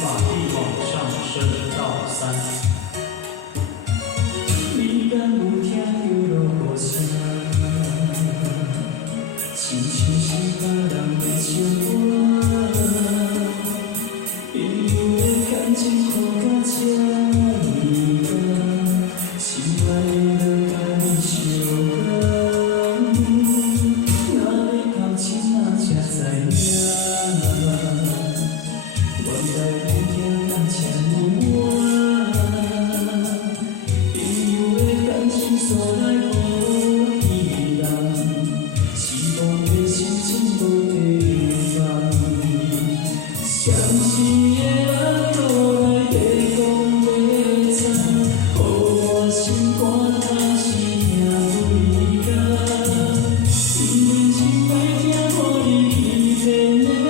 把力往上升到3。你敢有听到落雨声？亲像是别人的唱歌。朋友的感情看到这呢重，心爱的就甲你相共。哪要到今仔才知影？ 原来有听咱这呢晚，朋友的感情锁来无依人，失望的心情无地放。相思的人过来地讲要惨，予我心肝若是听对角。因为真爱听我你欺骗的话。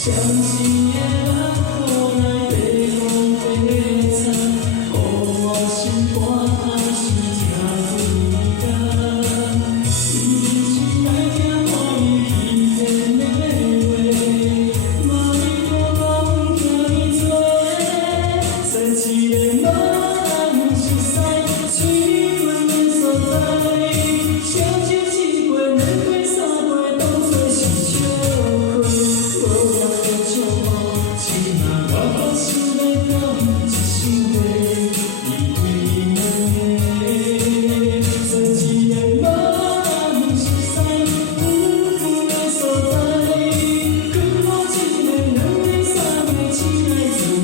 相信的人可来地讲要惨，予我心肝若是听对角。因为真爱听我你欺骗的话，莫要讲听伊做。生气的人熟悉嘴阮的所在，相知一回两回三回，当作是笑话。 我想要讲一声话，离开你做一个无人熟悉、无辜的所在，劝我一个、两个、三个，亲爱自由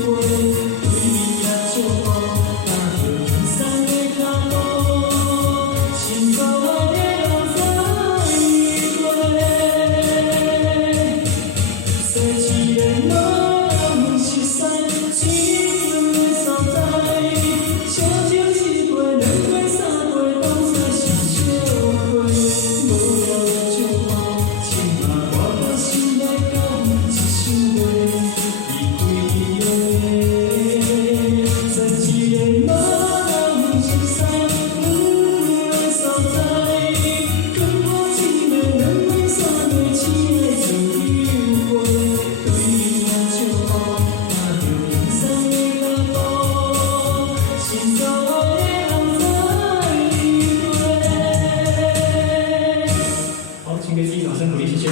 过，对你也祝福，踏着轻松的脚步，心所爱的人在过，做一个。 好，请给自己掌声鼓励，谢谢。